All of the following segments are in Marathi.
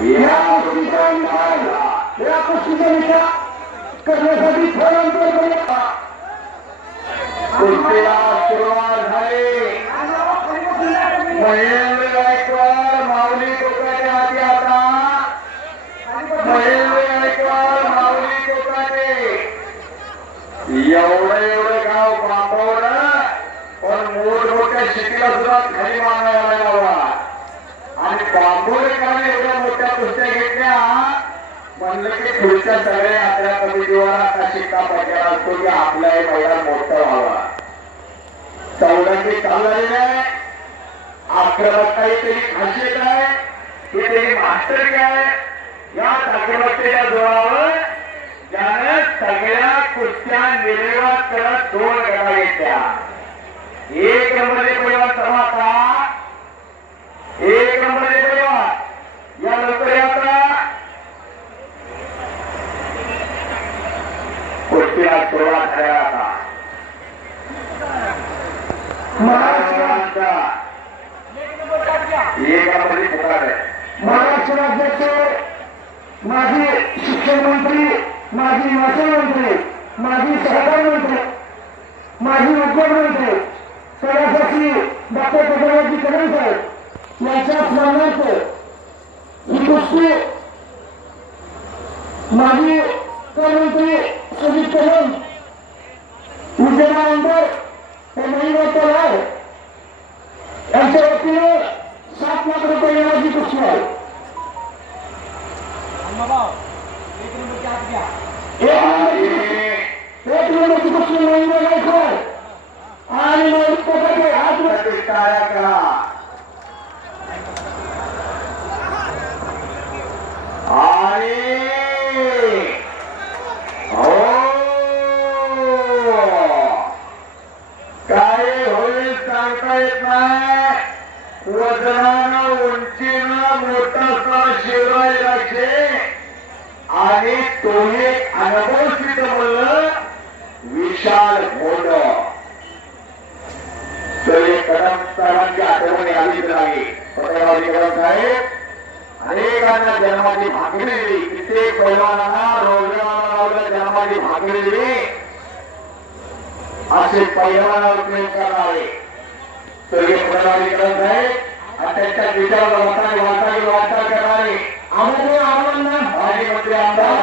या कुस्तीचा या कुस्तीचा निकाल करण्यासाठी थोडं करूया कुस्तीला सुरुवात झाली महेंद्र गायकवाड माऊली कोकाटे आधी आता. महेंद्र गायकवाड माऊली कोकाटे. एवढं एवढं गाव बांबवलं पण मोठमोठ्या शेतीला सुद्धा खाली मागणार बांबोडेकरांनी एवढ्या मोठ्या कुस्त्या घेतल्या म्हणलं की पुढच्या सगळ्या कमिटीवर आता शिक्का पडलेला असतो की मैदान व्हावा चाललेली आहे. आक्रमकताही खासियत आहे. ही त्याची मास्टर काय या आक्रमकतेच्या जोरावर सगळ्या कुस्त्या निर्विवाद करत दोन गटा घेतल्या. एक मध्ये कुस्तीला सुरुवात झाल्या आता महाराष्ट्राचा. एक पुकार आहे. महाराष्ट्र राज्याचे माजी शिक्षण मंत्री माजी महसूल मंत्री माजी सहकार मंत्री माजी उद्योग मंत्री सभापती डॉक्टर पटोलाजी कदम साहेब यांच्या स्मरणार्थ ही गोष्टी माजी मंत्री સ્ટેશન ઉર્જાના અંદર મહિનો તો લાય એમસે વકીલો સાત લાખ રૂપિયા એનાથી પૂછ્યું એક નંબર થી પૂછ્યું મહિનો લાય આની મારી પોતે હાથ કાર્યક્રમ मोठा शिवराज आणि तोही अनुभव सिद्ध म्हणलं विशाल मोड. तर हे कदम साहेबांची आठवण यावीच लागली. पत्रकारांची कदम साहेब अनेकांना जन्माची भाकरी दिली. कित्येक पैलवानांना रोजगाराला जन्माची भाकरी दिली. असे पैलवानावर उपयोग करणारे. तर हे पत्रकारांची कदम साहेब आणि त्यांच्या विचाराला वाटावी वाटचाल करणारे. आम्हाला आव्हानांना माजी मंत्री आमदार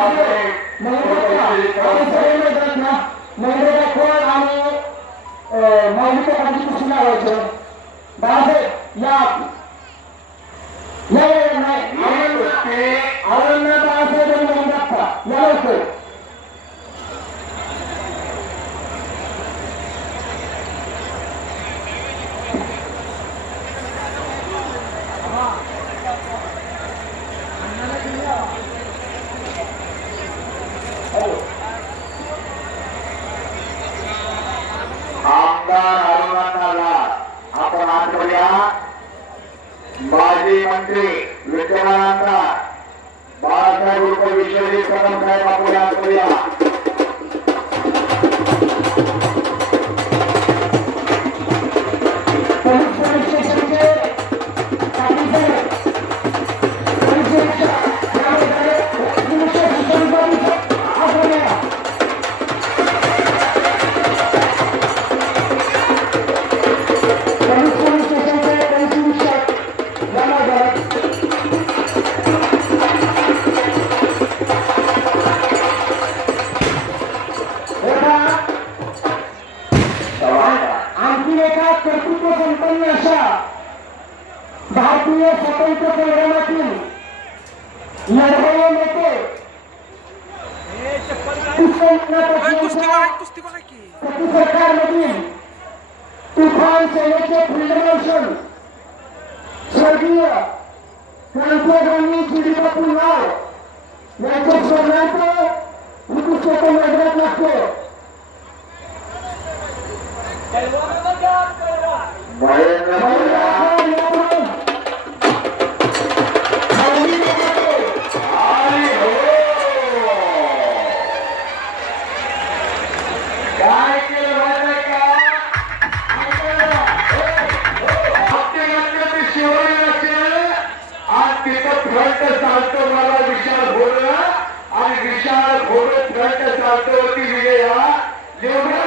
मंदिरा कोण आणि मौलिक खाली कुस्ती लावायचं बाळासाहेब या या या नाही आव्हानांना बाळासाहेब आणि मंदिरात या लवकर आमदार आरोग्यांना आपण आठवल्या. माजी मंत्री विद्यमानांना बाळासाहेब उर्फ विश्वजित कदम साहेब आपण आठवल्या. संपन्न अशा भारतीय स्वतंत्र संग्रामातील लढवय्ये नेते सरकारमधील तुफान सेनेचे फील्ड मार्शल स्वर्गीय क्रांतियोगांनी जिडिबापू राव यांच्या ही पुस्तकं मैदानात लागतो तिथं फ्रंट चालतो मला विशाल घोड आणि विशाल घोड फ्रंट चालतो होती विजया. जेवढ्या